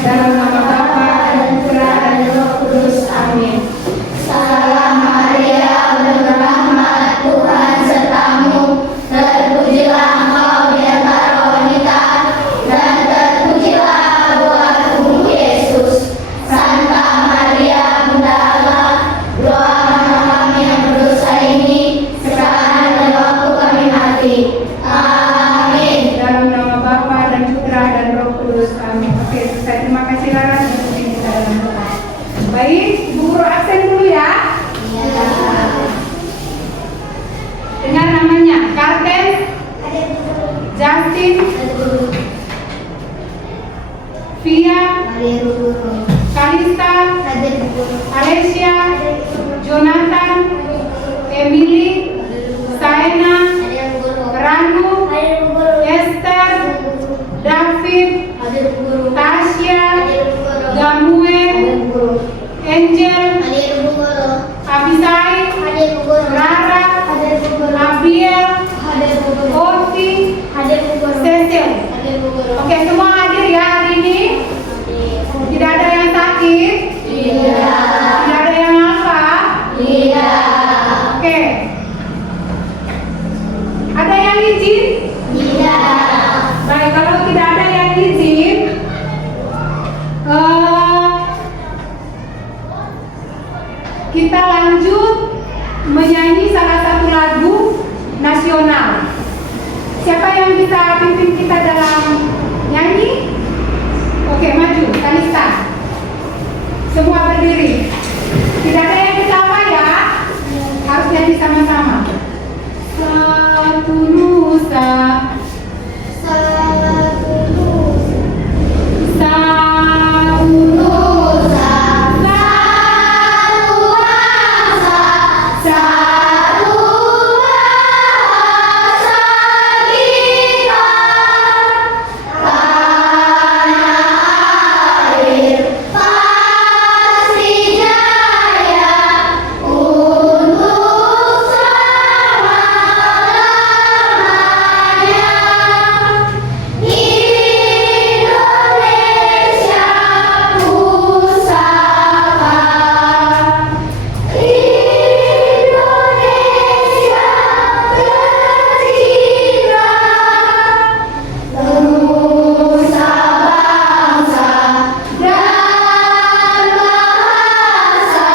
Dalam nama Bapa dan Putra dan Roh Kudus. Amin. Salam Maria, berrahmat, Tuhan sertamu. Terpujilah engkau di antara wanita, dan terpujilah buah tubuh Yesus. Santa Maria, Bunda Allah, doakanlah kami yang berdosa ini, sekarang dan waktu kami mati. Amin. Dalam nama Bapa dan Putra dan Roh Kudus. Amin. Oke, saya terima kasih Lara untuk kita dalam doa. Baik, Bu Guru absen dulu ya. Ya. Dengar namanya Karten, Justin, Via, Kalista, Alessia, Jonathan, Emily, Saena, Ranu, Esther, David, Tasya, Gamuel, Angel, Abisai, Rara, Abiel, Orti, Cecil. Oke, semua hadir ya hari ini? Tidak ada yang sakit? Tidak ada yang apa? Oke. Ada yang izin? Baik, kalau tidak ada yang izin, kita lanjut menyanyi salah satu lagu nasional. Siapa yang bisa pimpin kita dalam nyanyi? Oke, maju, Kalista. Semua berdiri. Tidak ada yang ketawa ya. Harus nyanyi sama-sama. Satu Nusa, satu Nusa, Satu bangsa, satu bahasa kita, tanah air pasti jaya untuk selama-lamanya. Indonesia pusaka, Indonesia tercipta, bangsa dan bahasa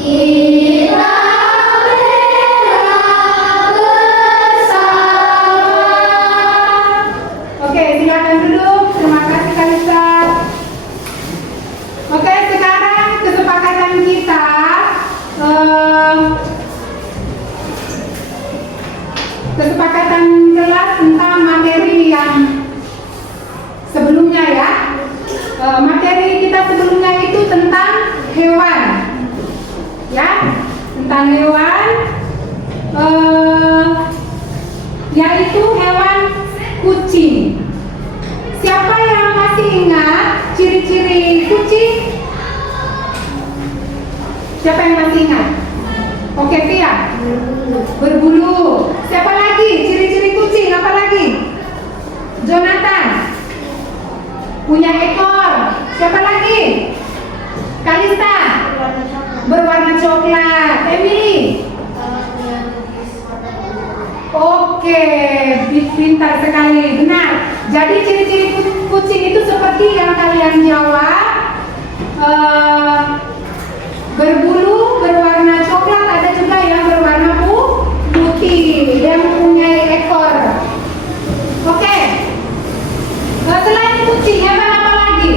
kita bela bersama. Oke, silakan duduk. Terima kasih Kalista. Oke, sekarang kesepakatan kita kesepakatan kelas tentang materi yang sebelumnya ya. Materi kita sebelumnya itu tentang hewan, ya, tentang hewan, yaitu hewan kucing. Siapa yang masih ingat ciri-ciri kucing? Siapa yang masih ingat? Oke, Pia. Berbulu. Siapa lagi? Ciri-ciri kucing apa lagi? Jonathan. Punya ekor. Siapa lagi? Kalista. Berwarna coklat. Emily. Oke, pintar sekali, benar. Jadi ciri-ciri kucing itu seperti yang kalian jawab, berbulu, berwarna coklat, ada juga yang berwarna putih dan mempunyai ekor. Oke. Selain kucing, hewan apa lagi?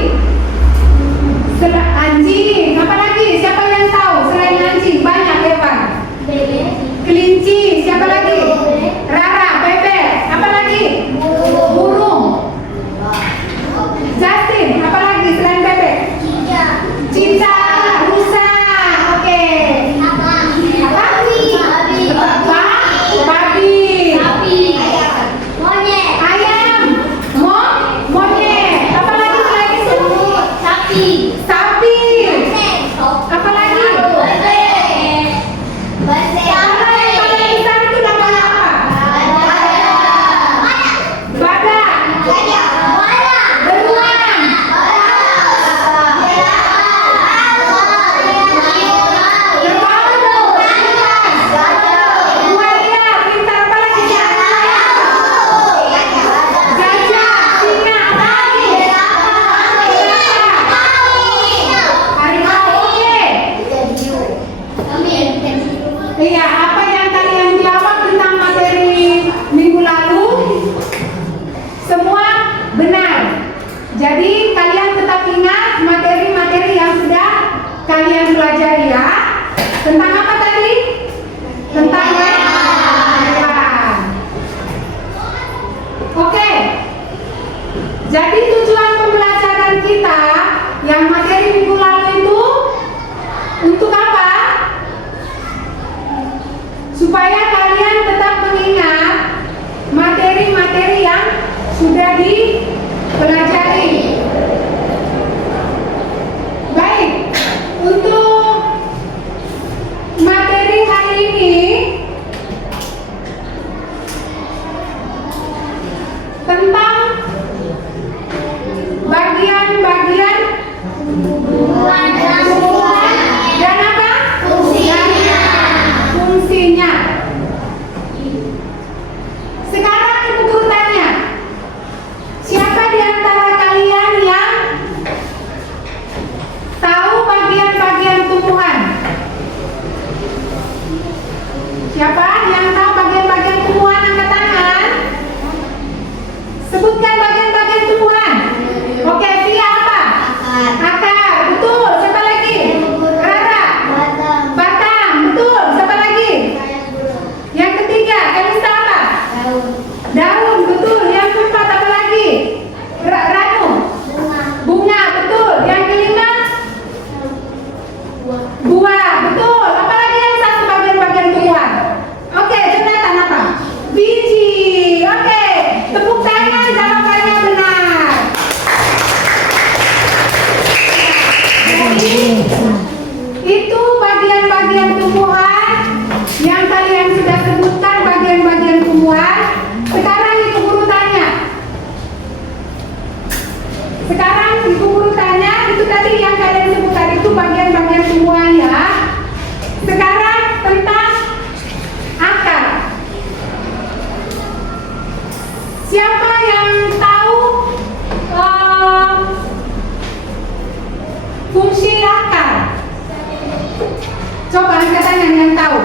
Untuk apa? Supaya kalian tetap mengingat materi-materi yang sudah dipelajari. Baik, untuk materi hari ini tentang bagian-bagian dan apa? Fungsinya. Sekarang ibu guru tanya, siapa di antara kalian yang tahu bagian-bagian tumbuhan? Siapa yang tahu bagian-bagian tumbuhan? Angkat tangan. Sebutkan bagian-bagian tumbuhan. Oke, Tia apa? Akar, betul. Siapa lagi? Rara. Batang, betul. Siapa lagi? Yang ketiga, Kalista apa? Daun, betul. Yang keempat apa lagi? Ranu. Bunga, betul. Yang kelima? Buah, betul. Apa lagi yang satu bagian-bagian tumbuhan? Oke, Jonathan apa? Biji. Oke, tepuk tangan, jawabannya benar. Jadi, itu bagian-bagian tumbuhan yang kalian sudah sebutkan, bagian-bagian tumbuhan. Sekarang ibu guru tanya. Itu tadi yang kalian sebutkan itu bagian-bagian tumbuhan ya. Sekarang tentang akar. Siapa yang tahu fungsi akar? Coba angkat tangan yang tahu.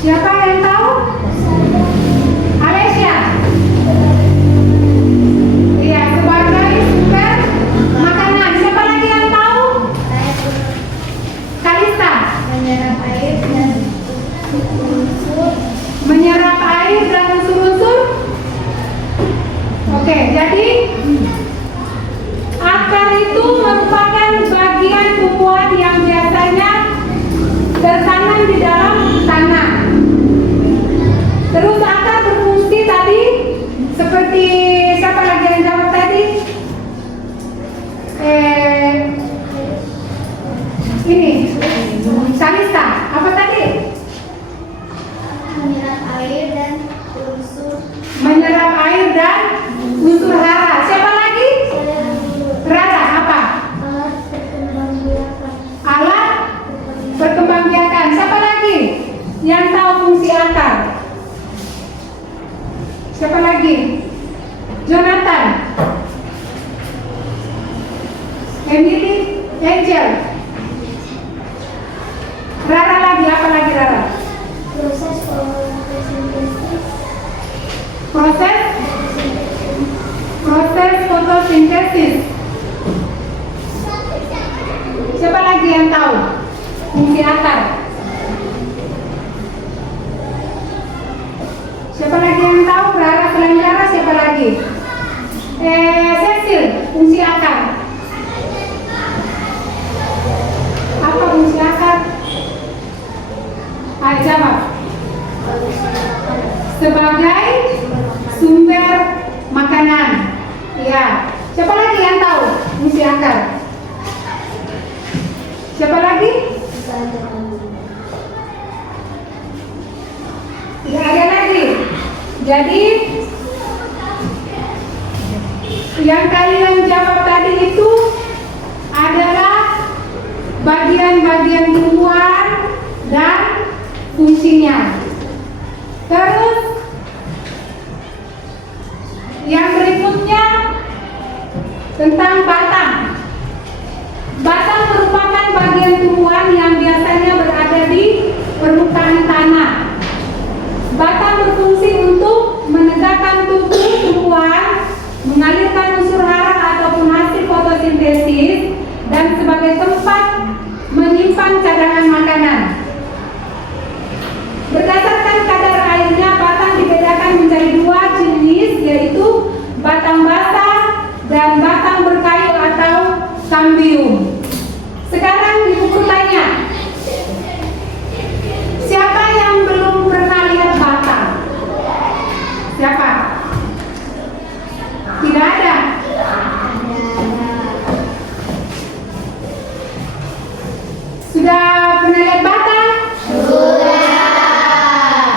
Siapa yang tahu? Alesya. Iya, sebagai sumber makanan. Siapa lagi yang tahu? Kalista. Menyerap air dan unsur-unsur. Oke, jadi akar itu merupakan bagian tumbuhan yang biasanya tertanam di dalam tanah. Terus akar berfungsi tadi seperti siapa lagi yang jawab tadi? Ini Kalista. Apa tadi? Menyerap air dan unsur hara. Siapa lagi? Rara apa? Alat perkembangbiakan. Siapa lagi yang tahu fungsi akar? Siapa lagi? Jonathan. Emily, Angel. Rara lagi, apa lagi Rara? Proses fotosintesis. Siapa lagi yang tahu fungsi akar? Siapa lagi yang tahu? Rara, selain Rara siapa lagi? Cecil, fungsi akar. Apa fungsi akar? Ayo jawab. Sebagai sumber makanan. Ya. Siapa lagi yang tahu fungsi akar? Siapa lagi? Tidak ada lagi. Jadi yang kalian jawab tadi itu adalah bagian-bagian tumbuhan dan fungsinya. Terus yang berikutnya tentang batang. Batang merupakan bagian tumbuhan yang biasanya berada di permukaan tanah. Batang berfungsi untuk menegakkan tubuh tumbuhan, mengalirkan unsur hara ataupun hasil fotosintesis, dan sebagai tempat menyimpan cadangan makanan. Berdasarkan kadar airnya, batang dibedakan menjadi dua jenis, yaitu batang basah dan batang berkayu atau kambium. Tidak ada. Sudah pernah lihat batang?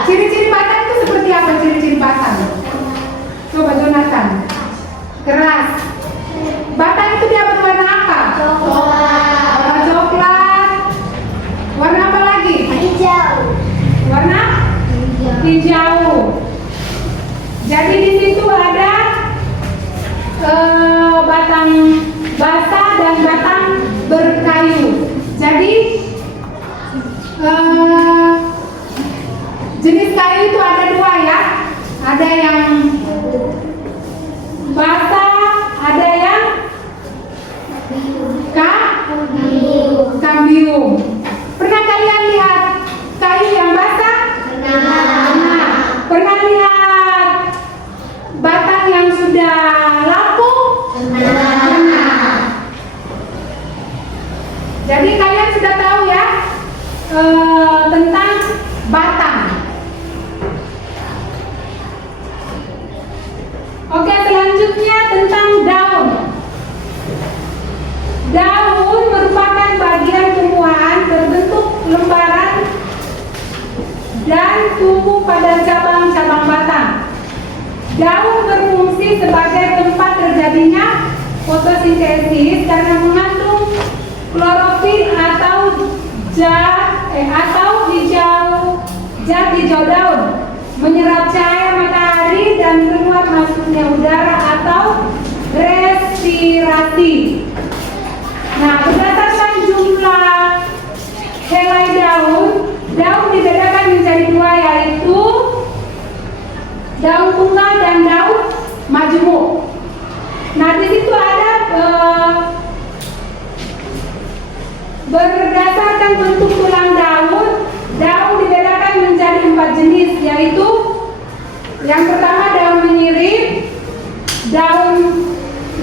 Ciri-ciri batang itu seperti apa ciri-ciri batang? Coba Jonathan. Keras. Batang itu dia berwarna apa? Warna coklat. Warna apa lagi? Warna hijau. Jadi di situ ada batang basah dan batang berkayu. Jadi jenis kayu itu ada dua ya. Ada yang basah, ada yang kambium. Pernah kalian lihat kayu yang basah? Pernah. Pernah lihat batang yang sudah lapuk? Pernah. Jadi kalian sudah tahu ya tentang batang. Oke, selanjutnya tentang daun. Daun merupakan bagian tumbuhan berbentuk lembaran dan tumbuh pada cabang-cabang batang. Daun berfungsi sebagai tempat terjadinya fotosintesis karena mengandung klorofil atau zat hijau daun, menyerap cahaya matahari dan keluar masuknya udara atau respirasi. Nah, berdasarkan jumlah helai daun dibedakan menjadi dua, yaitu daun tunggal dan daun majemuk. Nah, di situ ada berdasarkan bentuk tulang daun dibedakan menjadi 4 jenis, yaitu yang pertama daun menyirip, daun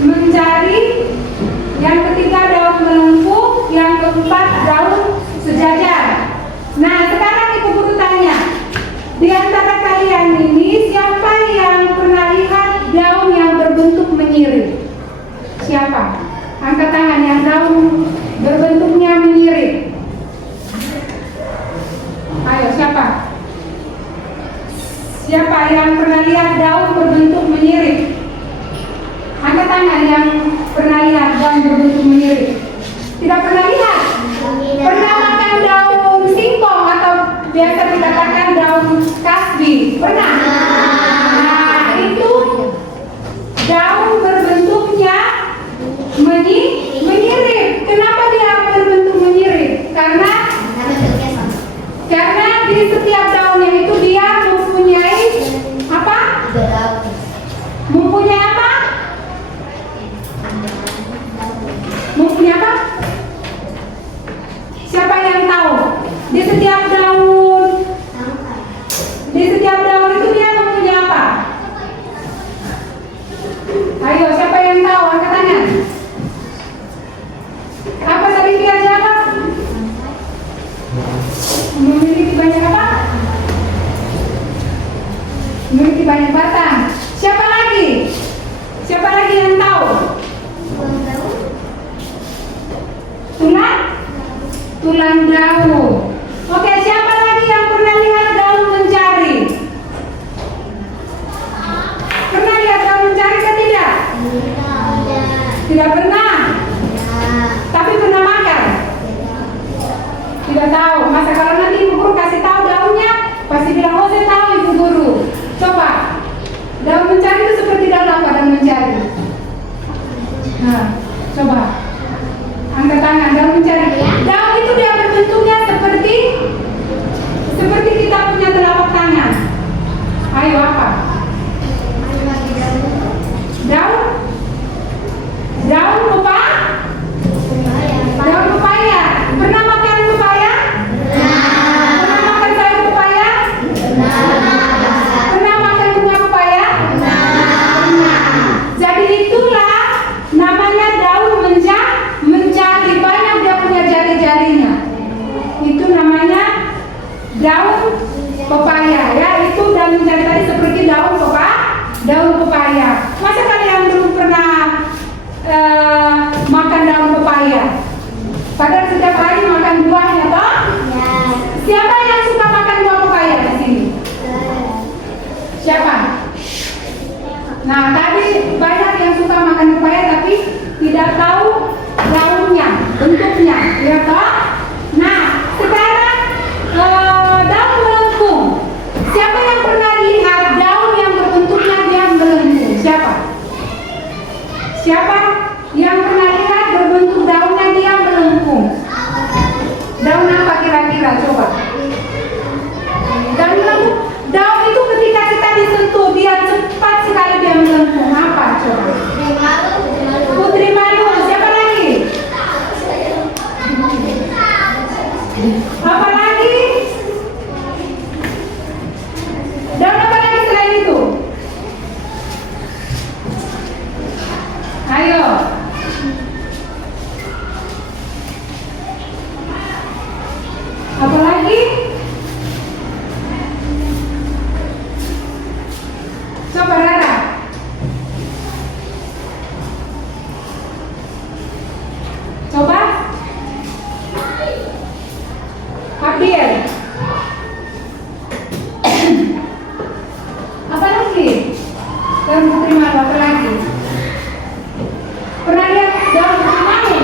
mencari, yang ketiga daun melengkung, yang keempat daun sejajar. Nah, sekarang Ibu Guru tanya, di antara kalian ini siapa yang pernah lihat daun yang berbentuk menyirip? Siapa? Angkat tangan yang daun berbentuknya menyirip. Ayo, siapa? Siapa yang pernah lihat daun berbentuk menyirip? Angkat tangan yang pernah lihat daun berbentuk menyirip. Tidak pernah lihat? Pernah makan daun singkong atau biasa dikatakan daun kasbi? Pernah? Nah, itu daun berbentuknya menyirip. Kenapa dia berbentuk menyirip? Karena di setiap daunnya itu dia mempunyai apa? Mempunyai apa? Mempunyai apa? Siapa yang tahu? Di setiap daun itu dia mempunyai apa? Ayo, siapa yang tahu? Angkat tangan. Apa tadi dia jawab? Memiliki banyak apa? Memiliki banyak batang. Siapa lagi? Siapa lagi yang tahu? Tulang daun. Oke, siapa lagi yang pernah lihat daun mencari? Pernah lihat daun mencari atau tidak? Tidak pernah. Tapi pernah makan? Tidak tahu. Masa kalau nanti Ibu Guru kasih tahu daunnya, pasti bilang, oh saya tahu Ibu Guru. Coba, daun mencari itu seperti daun apa? Daun mencari. Nah, coba angkat tangan. Daun mencari. Daun itu dia berbentuknya seperti Ayo. Apa lagi? Coba Rara. Coba. Hadir. Apa lagi? Daun putri malu apa lagi? Pernah lihat daun putri malu?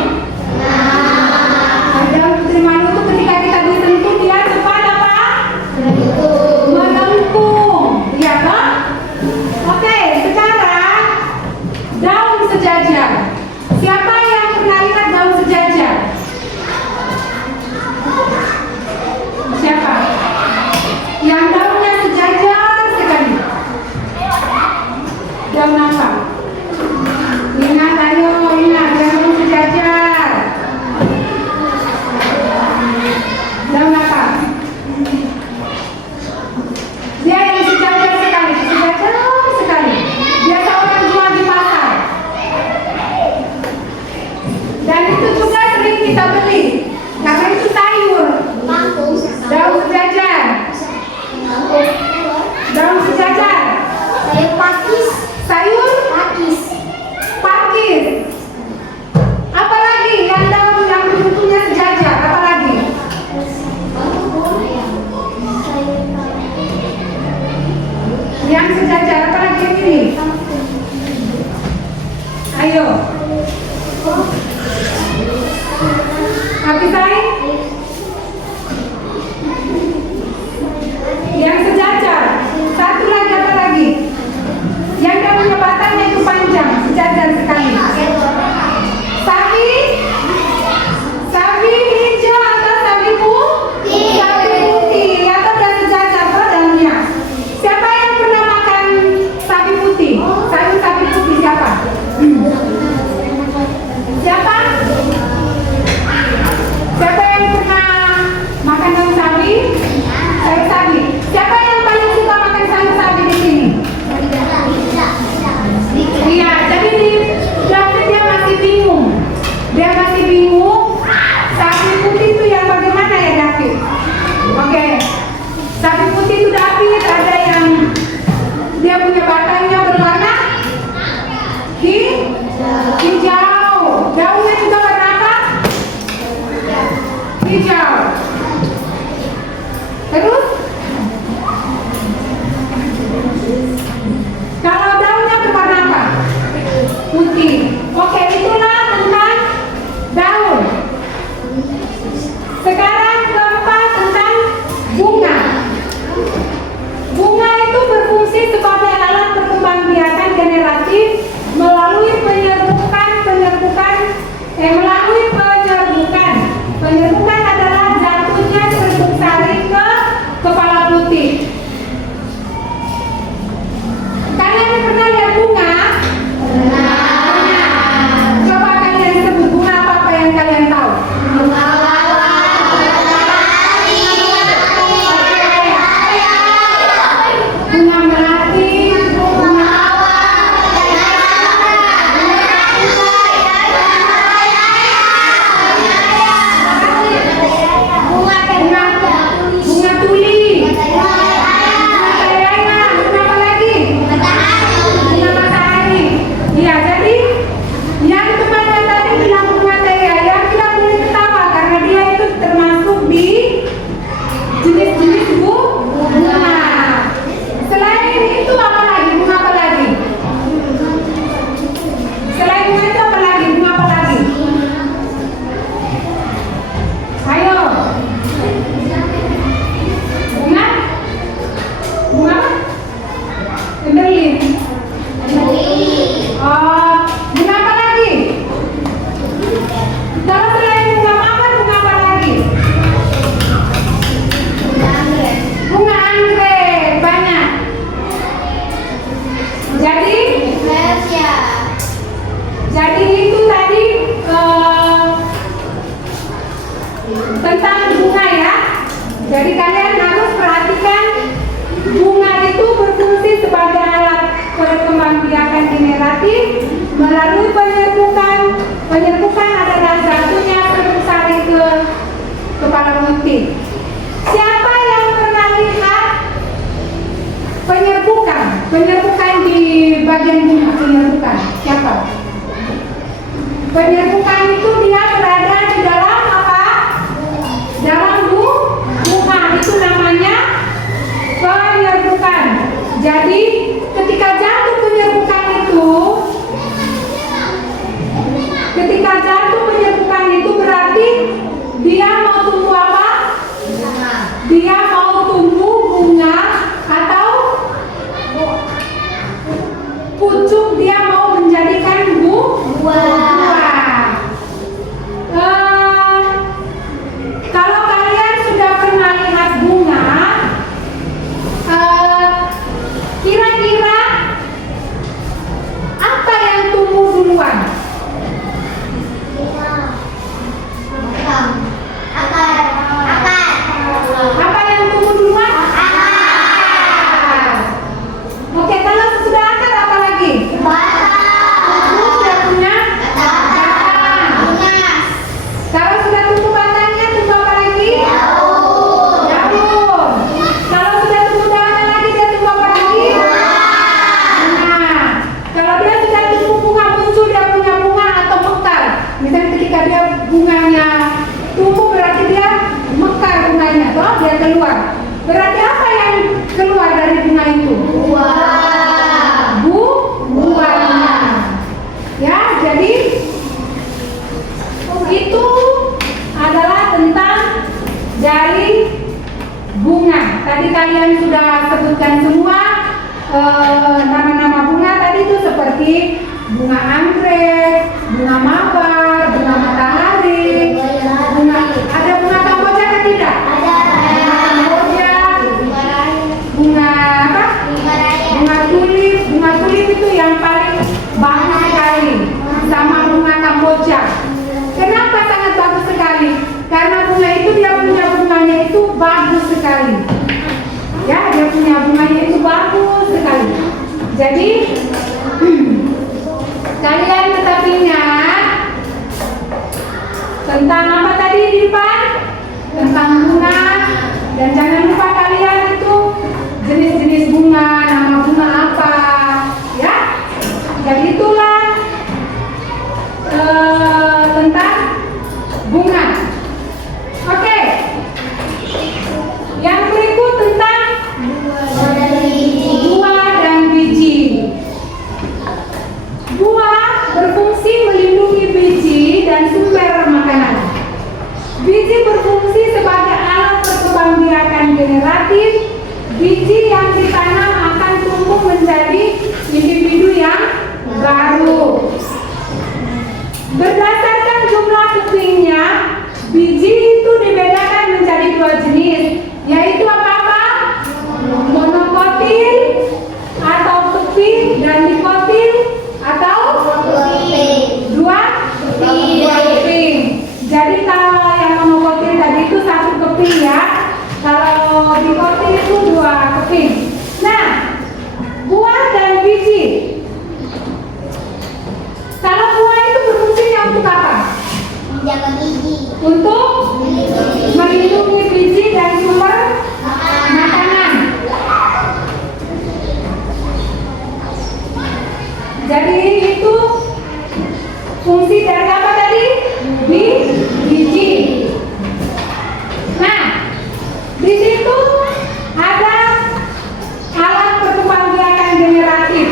Nah, daun putri malu itu ketika kita disentuh dia cepat apa? Melengkung. Iya kan? Oke, sekarang daun sejajar. Siapa yang pernah lihat daun sejajar? Siapa? Yang daunnya sejajar sekali. Daun apa? Ingat, ayo ingat, daun sejajar. Daun apa? Dia yang sejajar sekali, sejajar sekali. Biasa orang jual di pasar. Dan itu juga sering kita beli, karena itu sayur. Daun sejajar. Daun sejajar. Sayur pakis. Apa lagi yang daun yang bentuknya sejajar? Apa lagi? Yang sejajar apa lagi yang ini? Ayo. Habis saya? Yang sejajar. Satu lagi apa lagi? Yang daunnya batangnya itu panjang, sejajar sekali. Sawi hijau atau sawi putih? Sawi putih atau dan sejajar ke dalamnya. Siapa yang pernah makan sawi putih? Sayur sawi putih siapa? Siapa? Siapa yang pernah makan daun sawi? Sayur sawi. Siapa yang paling suka makan sayur sawi di sini? Iya, jadi David dia masih bingung. Sawi putih itu yang bagaimana ya David? Oke. Sawi putih itu David ada yang dia punya batangnya berwarna hijau. Daunnya juga warna apa? Hijau. Terus kalau daunnya berwarna apa? Putih. Oke, itulah tentang daun. Sekarang keempat tentang bunga. Bunga itu berfungsi sebagai alat perkembangbiakan generatif melalui penyerbukan. Penyerbukan adalah jatuhnya serbuk sari ke kepala putih. Kalian pernah lihat bunga? Coba kalian sebut bunga apa yang kalian tahu? Bunga melati, bunga bunga tuli, bunga tayang, bunga apa lagi? Bunga matahari. Iya, jadi yang temannya tadi bilang bunga tayang, kita boleh ketawa karena dia itu termasuk di jenis-jenis bunga. Selain itu apa lagi? Bunga apa lagi? Selain bunga itu apa lagi? Bunga apa lagi? Ayo. Bunga? Bunga apa? Genderlin. Oh, bunga apa lagi? Kalau selain bunga mawar, bunga apa lagi? Bunga anggrek, banyak. Jadi itu tadi tentang bunga ya. Jadi kalian harus perhatikan bunga itu berfungsi sebagai alat perkembangbiakan generatif melalui Penyerbukan itu dia berada di dalam apa? Dalam bunga. Itu namanya penyerbukan. Jadi ketika jatuh penyerbukan itu berarti dia mau tumbuh apa? Dia mau tumbuh bunga atau pucuk, dia mau menjadikan buah. Kalau kalian sudah pernah lihat bunga, kira-kira apa yang tumbuh duluan? Apa yang tumbuh duluan? Oke, kalau sudah akar apa lagi? Sudah punya batang. Kalau sudah tumbuh batangnya, tumbuh apa lagi? Daun. Kalau sudah tumbuh daunnya lagi, dia tumbuh apa lagi? Nah, kalau dia sudah tumbuh bunga, muncul dia punya bunga atau mekar. Misalnya ketika dia bunganya tumbuh, berarti dia mekar bunganya, toh dia keluar. Berarti apa yang keluar dari bunga itu? Buahnya. Ya, jadi itu adalah tentang dari bunga. Tadi kalian sudah sebutkan semua nama-nama bunga tadi itu seperti bunga anggrek, bunga mawar, bunga matahari, ada bunga kamboja atau tidak? Kamboja, bunga apa? Bunga tulip itu yang paling bagus sekali, sama bunga kamboja. Kenapa sangat bagus sekali? Karena bunga itu dia punya bunganya itu bagus sekali. Ya, dia punya bunganya itu bagus sekali. Jadi kalian tetap ingat tentang apa tadi di depan? Tentang bunga. Dan jangan lupa kalian itu jenis-jenis bunga, nama bunga apa, ya. Jadi itulah tentang bunga. Oke. Yang berikut tentang buah dan biji. Buah berfungsi melindungi biji dan sumber makanan. Biji berfungsi sebagai alat perkembangbiakan generatif. Biji yang ditanam akan tumbuh menjadi individu yang baru. Berdasarkan jumlah kepingnya, biji itu dibedakan menjadi dua jenis, yaitu apa-apa? Monokotil atau keping, dan dikotil atau dua keping. Jadi kalau yang monokotil tadi itu satu keping ya, kalau dikotil itu dua keping. Nah, buah dan biji. Kalau buah itu berfungsinya untuk apa? Menjaga gigi. Untuk melindungi biji dan sumber makanan. Jadi itu fungsi dari apa tadi? Biji. Nah, di situ ada alat perkembangbiakan generatif.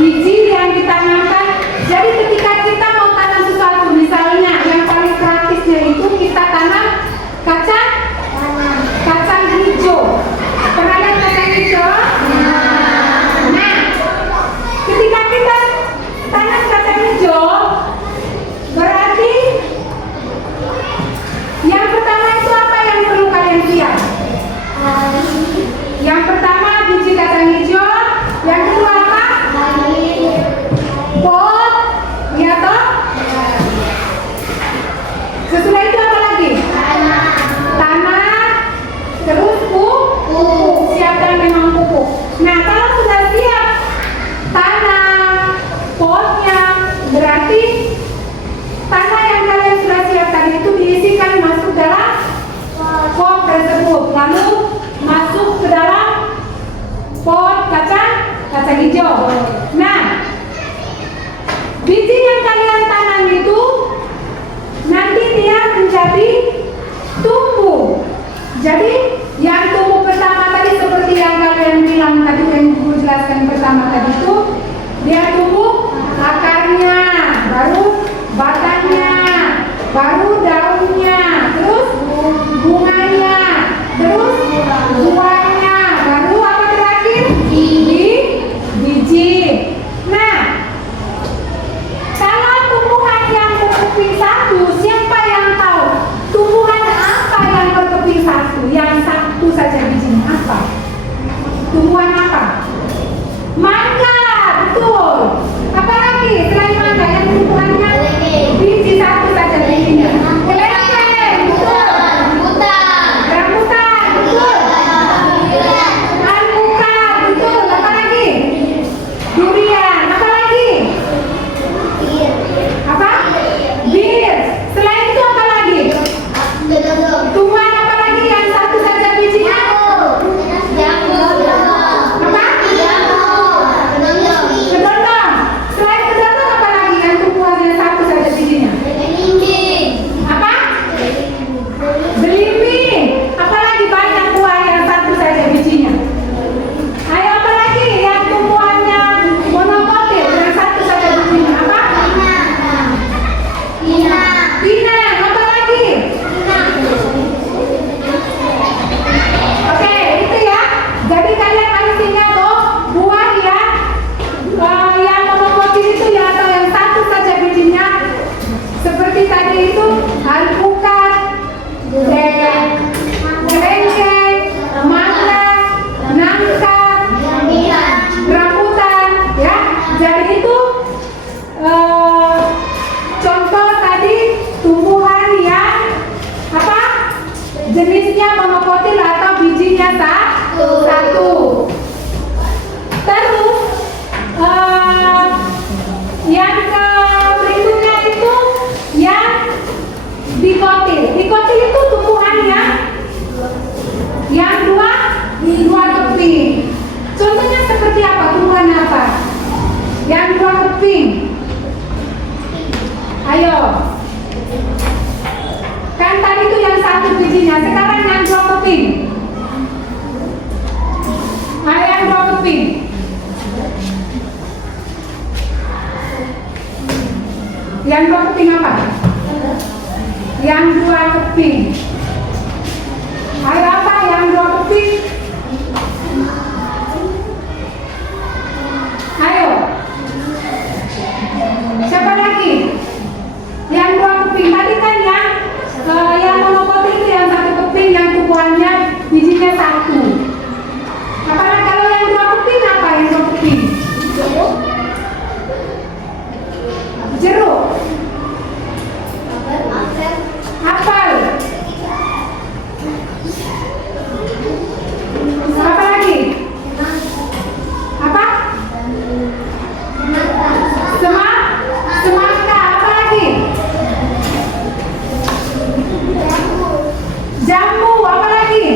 Biji yang ditanamkan. Jadi ketika kita mau tanam sesuatu, misalnya yang paling praktisnya itu kita tanam kacang hijau. Pernah lihat kacang hijau? Nah, ketika kita tanam kacang hijau, berarti yang pertama itu apa yang perlu kalian lihat? Yang pertama biji kacang hijau, yang kedua apa? Pot, ya toh? Sesudah itu apa lagi? Tanah, terus pupuk. Siapkan memang pupuk. Nah, kalau sudah siap tanah, potnya, berarti tanah yang kalian sudah siap tadi itu diisikan masuk dalam pot tersebut, lalu masuk ke dalam pot kacang hijau. Nah, biji yang kalian tanam itu Jadi yang tumbuh pertama tadi seperti yang kalian bilang tadi, yang guru jelaskan pertama tadi itu, dia tumbuh akarnya, baru batangnya, baru daunnya, terus bunganya, terus buahnya, baru apa terakhir? Biji. Nah, kalau tumbuhan yang berkeping satu, siapa yang tahu tumbuhan apa yang berkeping satu, yang satu saja bijinya apa? Tumbuhan apa? Mangga, betul. Apa lagi selain mangga yang tumbuhannya biji satu saja bijinya? Kelengkeng, betul. Rambutan, betul. Alpukat, betul. Apa lagi? Durian, apa lagi? Apa? Bir. Selain itu apa lagi? Tumbuhan apa lagi yang satu saja bijinya? Apa? Kedondong. Selain kedondong apa lagi yang tumbuhan yang satu saja bijinya? Apa? Belimbing. Apa lagi banyak buah yang satu saja bijinya? Ayo, apa lagi yang tumbuhannya monokotil yang satu saja bijinya? Apa? Pinang. Apa lagi? Oke, itu ya. Jadi kalian harus ingat tuh, buah yang monokotil itu ya, atau yang satu saja bijinya, seperti tadi itu alpukat, kelengkeng, mangga, nangka, rambutan, ya. Jadi itu contoh tadi tumbuhan yang apa? Jenisnya monokotil atau bijinya satu. Terus yang berikutnya itu yang dikotil. Dikotil itu tumbuhan yang dua keping. Contohnya seperti apa? Tumbuhan apa? Yang dua keping. Ayo. Kan tadi itu yang satu bijinya, sekarang yang dua keping. Ayo yang dua keping. Yang dua keping apa? Yang dua keping. Ayo apa yang dua keping? Ayo. Siapa lagi? Yang dua keping. Tadi kan yang monokotil itu yang satu keping, yang tumbuhannya bijinya satu. Apalagi kalau yang dua keping apa? Yang dua keping? Jeruk. Apel. Apa lagi? Apa? Semangka. Apa lagi? Jambu. Apa lagi?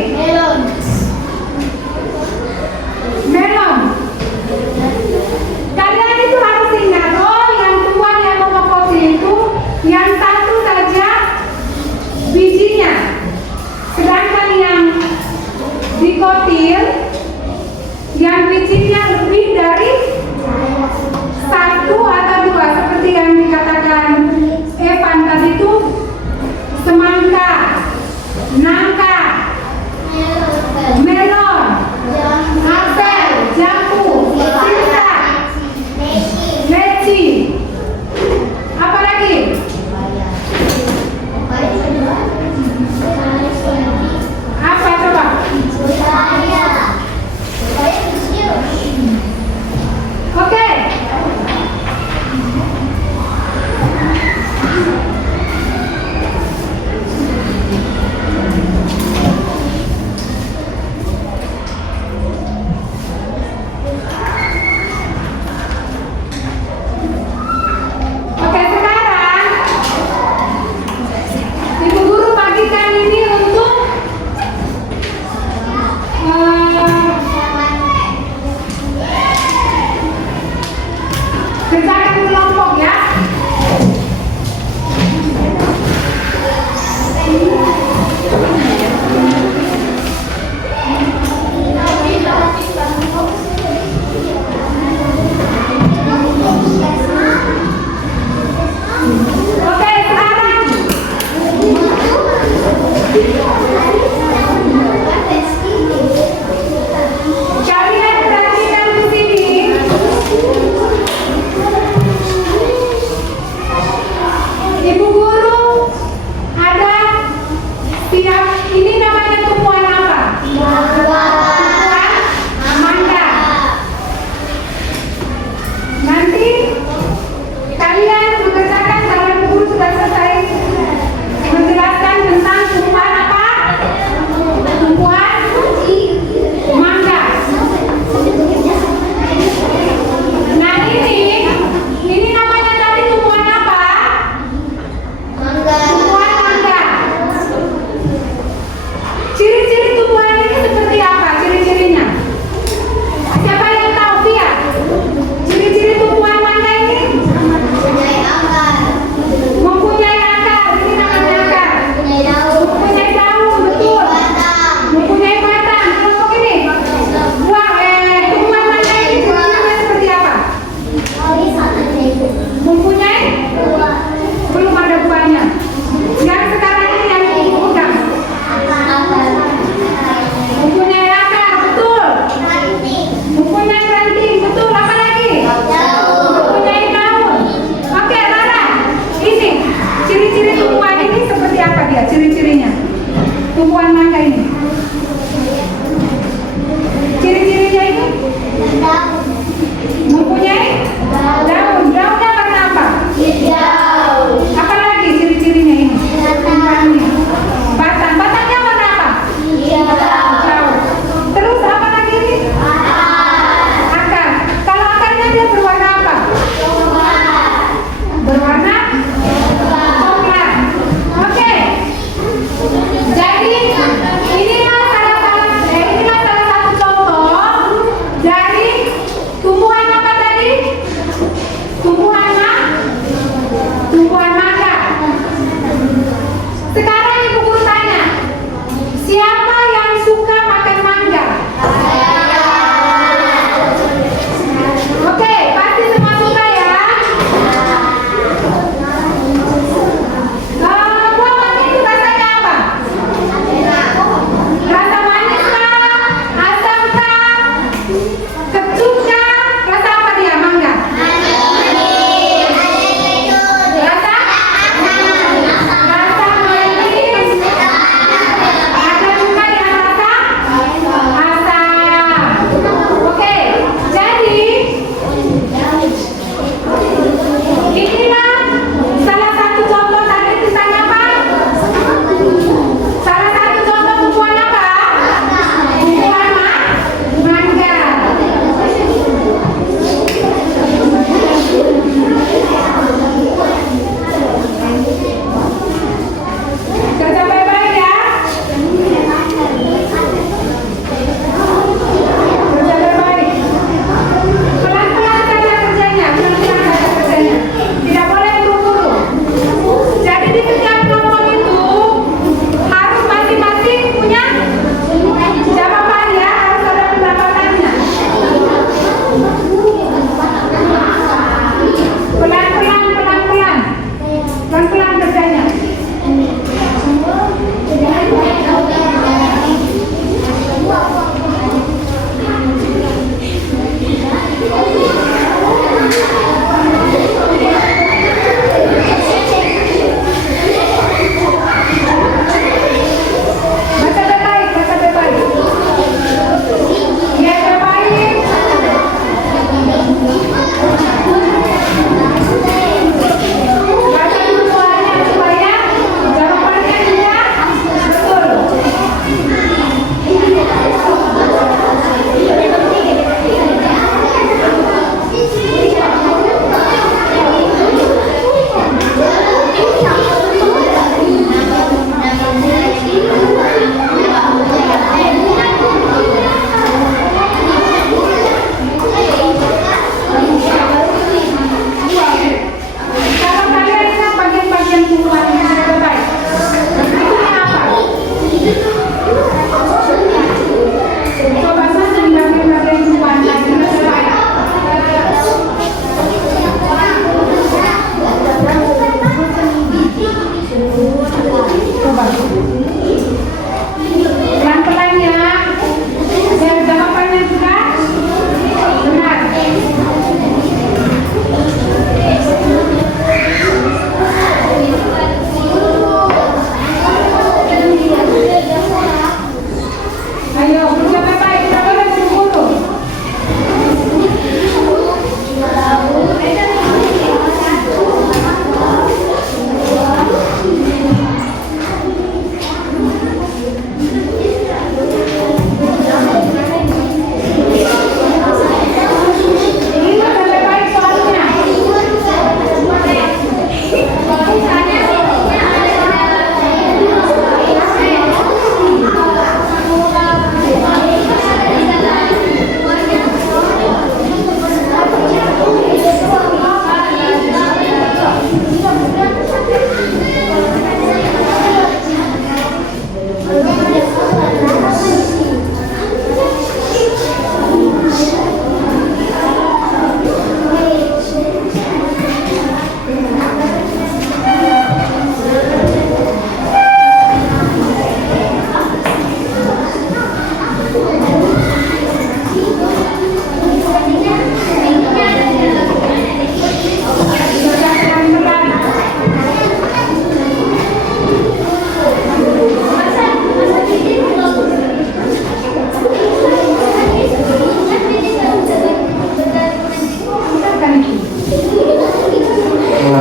Ini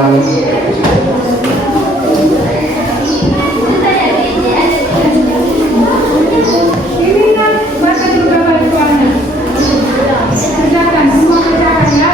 kan baca juga bantuannya. Kerjakan, semua kerjakan ya.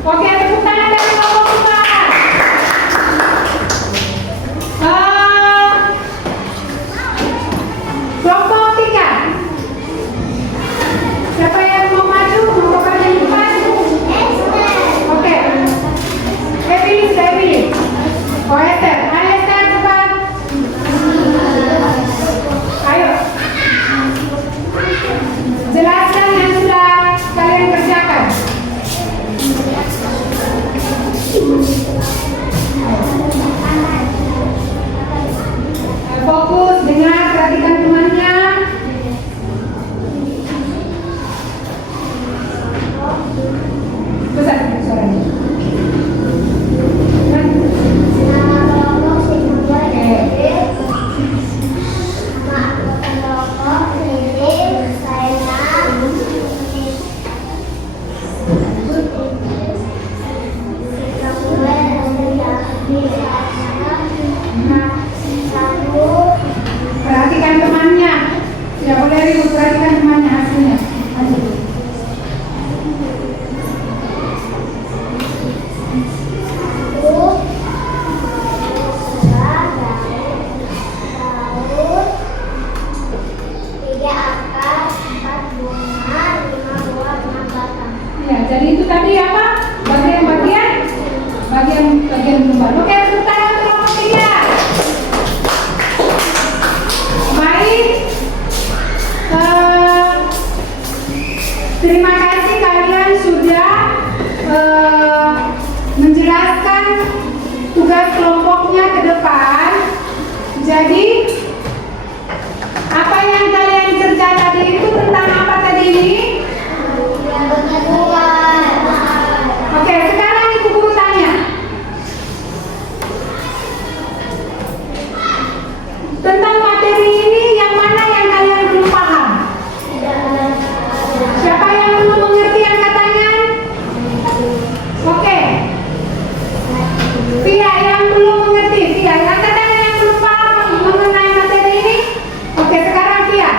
Oke, tepuk tangan dari kelompok 4. Kelompok 3. Siapa yang mau maju? Mau ke bagian depan? Oke. Emily, sudah Emily. Oh, Esther. Ayo Esther, cepat. Ayo. Jelaskan yang sudah kalian kerjakan. Fokus, dengar, perhatikan temannya. Besar suaranya. Perhatikan temannya. Tidak boleh ribut, perhatikan temannya hasilnya. Ya, jadi itu tadi apa? Bagian lumbar. Oke, tepuk tangan untuk kelompok 3. Baik. Terima kasih kalian sudah menjelaskan tugas kelompoknya ke depan. Jadi apa yang kalian kerja tadi itu tentang apa tadi ini? Oke, sekarang ibu guru tanya. Tentang materi ini yang mana yang kalian belum paham? Siapa yang belum mengerti angkat tangan? Oke. Pia yang belum mengerti, Pia angkat tangan yang belum paham mengenai materi ini. Oke, sekarang Pia.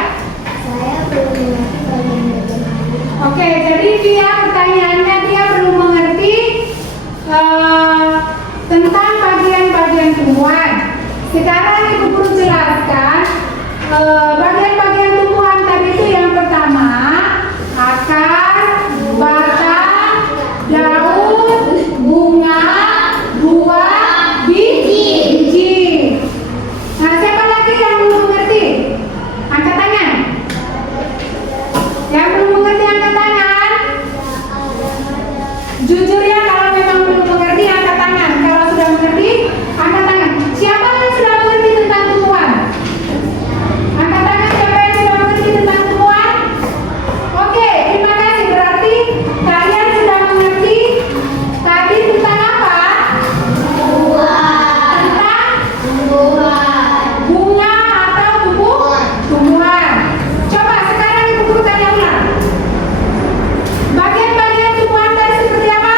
Saya belum mengerti. Oke, jadi Pia pertanyaannya dia belum mengerti tentang bagian-bagian tumbuhan. Sekarang ibu guru jelaskan bagian-bagian tumbuhan tadi itu yang pertama akar, batang, daun, bunga, buah, biji. Nah, siapa lagi yang belum mengerti? Angkat tangan. Yang belum mengerti angkat tangan. Jujur ya, kalau memang belum mengerti angkat tangan. Kalau sudah mengerti angkat tangan. Siapa yang sudah mengerti tentang tumbuhan? Angkat tangan siapa yang sudah mengerti tentang tumbuhan? Oke, terima kasih. Berarti kalian sudah mengerti tadi tentang apa? Tentang bunga atau tumbuhan. Coba sekarang ibu guru tanya ulang. Bagian-bagian tumbuhan tadi seperti apa?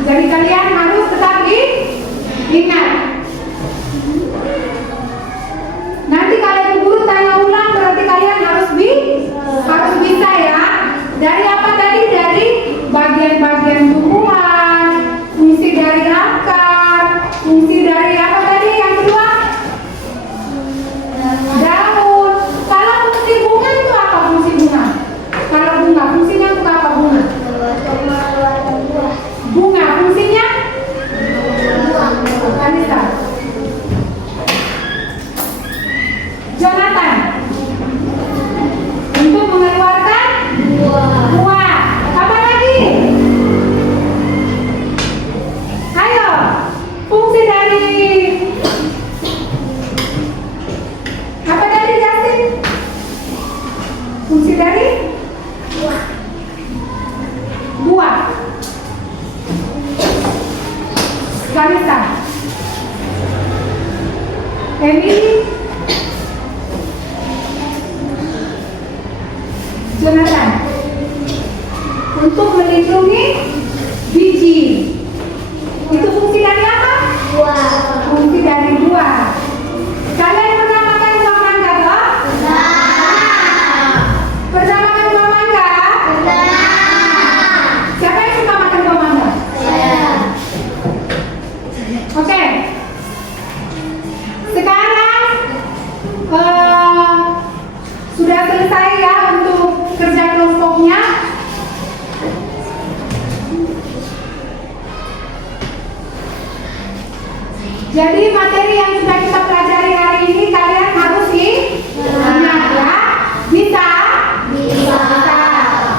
Jadi kalian harus tetap ingat. Nanti kalau ibu guru tanya ulang berarti kalian harus bisa ya. Dari apa tadi? Dari bagian-bagian tumbuhan, fungsi dari akar, fungsi dari apa tadi yang kedua? Daun. Kalau fungsi bunga itu apa fungsi bunga? Kalau bunga fungsinya untuk apa bunga? Bunga fungsinya? Anissa. Jonathan. Untuk mengeluarkan buah. Apa lagi? Ayo. Fungsi dari apa tadi Justin? Fungsi dari buah. Kanisa. Emily. Jonathan. Untuk melindungi biji. Itu fungsi dari apa? Buah. Fungsi dari buah. Kalian pernah makan buah mangga toh? Pernah makan buah mangga? Siapa yang suka makan buah mangga? Oke. Sekarang sudah selesai ya untuk kerja kelompoknya. Jadi materi yang sudah kita pelajari hari ini kalian harus ingat ya. Bisa?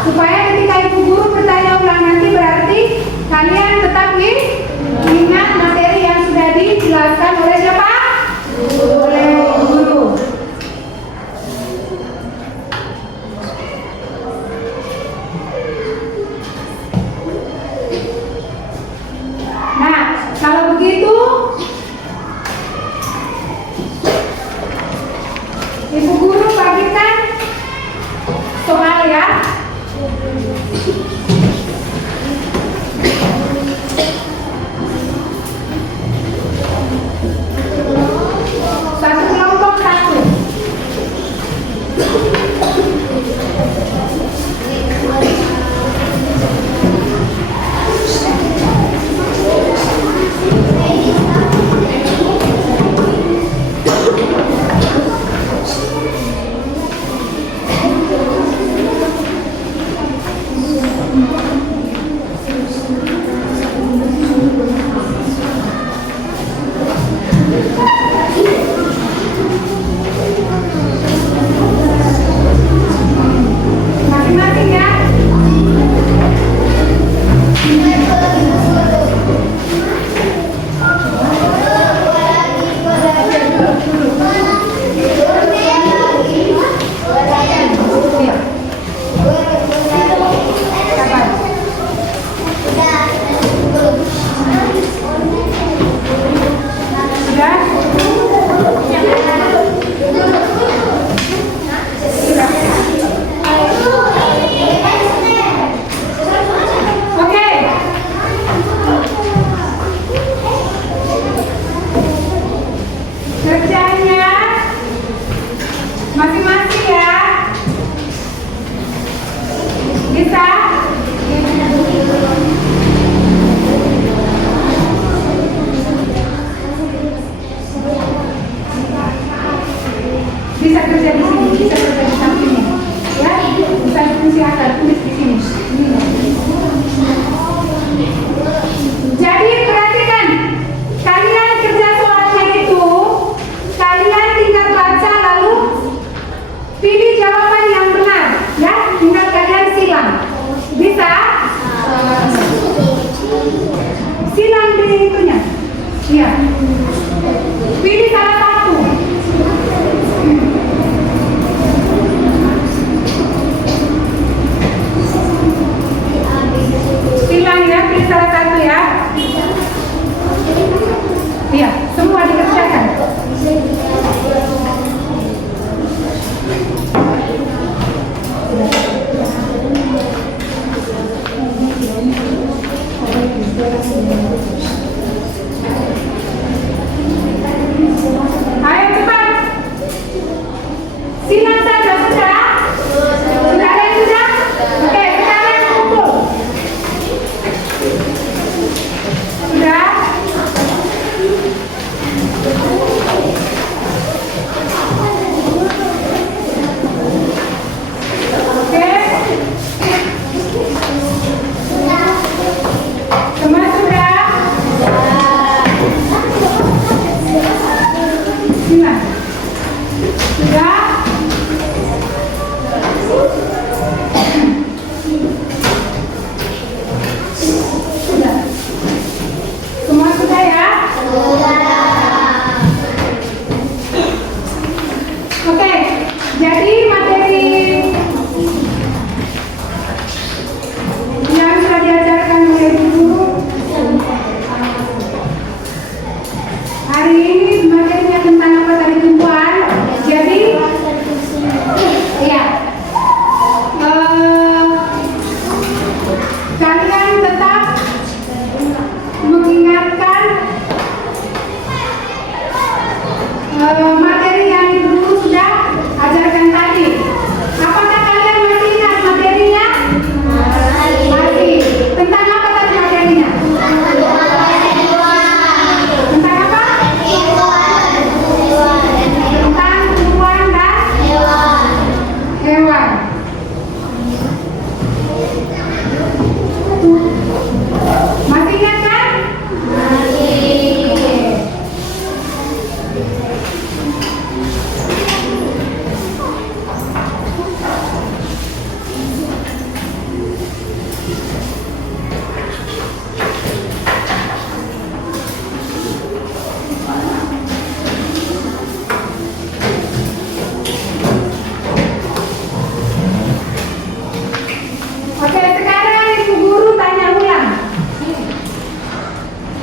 Supaya ketika ibu guru bertanya ulang nanti berarti kalian tetap ingat materi yang sudah dijelaskan oleh siapa? Oleh guru. Nah, kalau begitu ibu guru bagikan soal ya. Satu kelompok satu. Masing-masing ya. Oke. Kerjanya masing-masing ya. Bisa? Bisa kerja di sini, bisa kerja di sampingnya. Ya, bisa fungsi akar, tulis di sini. Jadi perhatikan, kalian kerja soalnya itu, kalian tinggal baca lalu pilih jawaban yang benar, ya, tinggal kalian silang. Bisa? Silang di itunya. Iya. Pilih salah satu. Silang ya, pilih salah satu ya. Iya, semua dikerjakan. Terima kasih.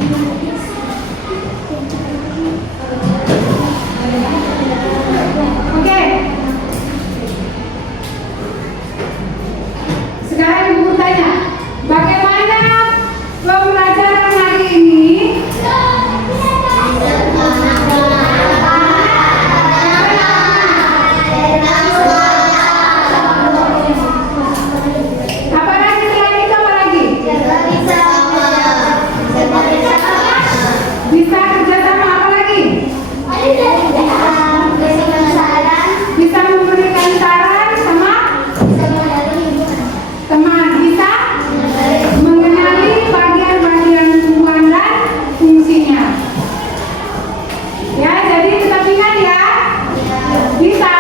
Oke. Sekarang ibu tanya, bagaimana pembelajaran hari ini? Apa lagi selain itu, apa lagi? Bisa kerjasama, apa lagi? Bisa memberikan saran sama teman, bisa mengenali bagian-bagian tumbuhan dan fungsinya. Ya, jadi tetap ingat ya. Bisa.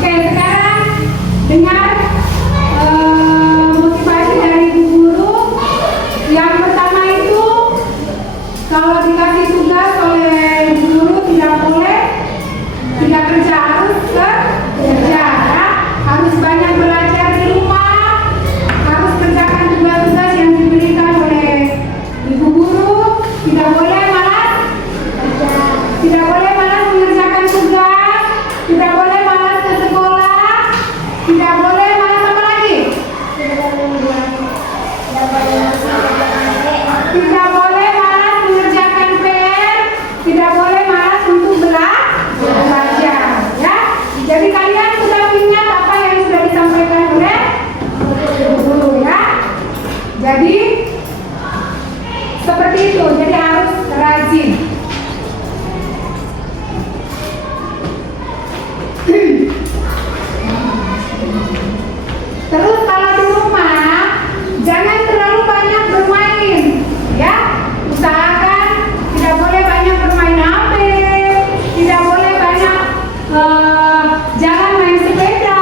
Oke, sekarang dengar motivasi dari ibu guru. Yang pertama itu, kalau dikasih tugas oleh ibu guru tidak boleh tidak kerja, harus kerja ya. Harus banyak belajar di rumah, harus kerjakan tugas-tugas yang diberikan oleh ibu guru. Tidak boleh malas mengerjakan tugas, tidak boleh malas ke sekolah, tidak boleh malas apa lagi? Tidak boleh malas mengerjakan PR, tidak boleh malas untuk belajar ya. Jadi kalian sudah ingat apa yang sudah disampaikan oleh guru ya. Jadi seperti itu, jadi harus rajin. Terus kalau di rumah jangan terlalu banyak bermain ya. Usahakan tidak boleh banyak bermain HP, tidak boleh banyak jangan main sepeda,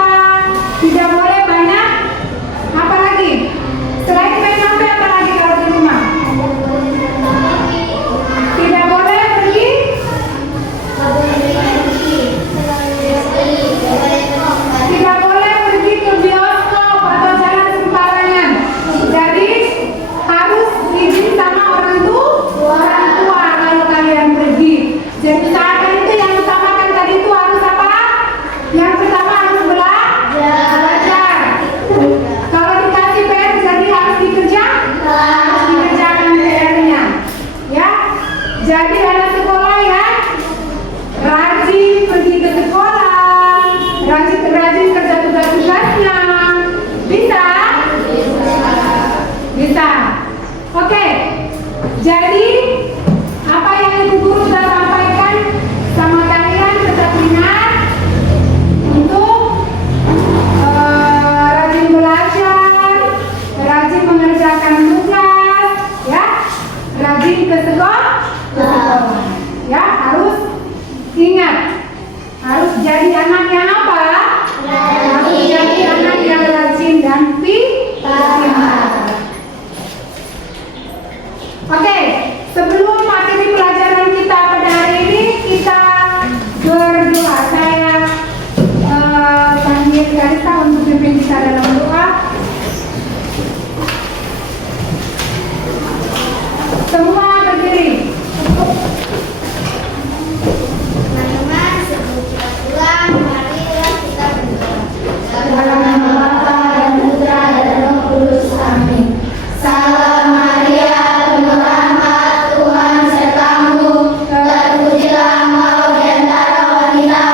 tidak boleh banyak apa lagi? Selain main HP apa lagi kalau di rumah? Tidak boleh pergi. Tidak boleh pergi ke bioskop atau jalan sembarangan. Jadi harus izin sama orang tua kalau kalian pergi. Jadi usahakan itu yang utamakan tadi itu harus apa? Yang pertama harus belajar. Kalau dikasih PR jadi harus dikerjakan PR-nya. Ya. Jadi anak sekolah ya rajin pergi ke sekolah, rajin kerja tugas-tugasnya. Bisa. Oke. Jadi apa yang ibu guru sudah sampaikan sama kalian tetap ingat untuk rajin belajar, rajin mengerjakan tugas, ya, rajin ke sekolah. Ya, harus ingat, harus jadi anak yang apa? Harus jadi anak yang rajin dan pintar. Oke, sebelum materi pelajaran kita pada hari ini, kita berdoa. Saya panggil Karista untuk pimpin kita dalam doa. Semua berdiri. Teman-teman, sebelum kita pulang, marilah kita berdoa. Dalam nama Bapa dan Putra dan Roh Kudus. Amin. Salam Maria, penuh rahmat, Tuhan sertamu. Terpujilah engkau di antara wanita,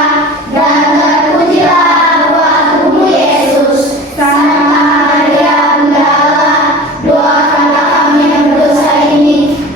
dan terpujilah buah tubuhmu Yesus. Santa Maria, Bunda Allah, doakanlah kami yang berdosa ini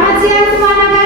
Selamat siang semua anak-anak.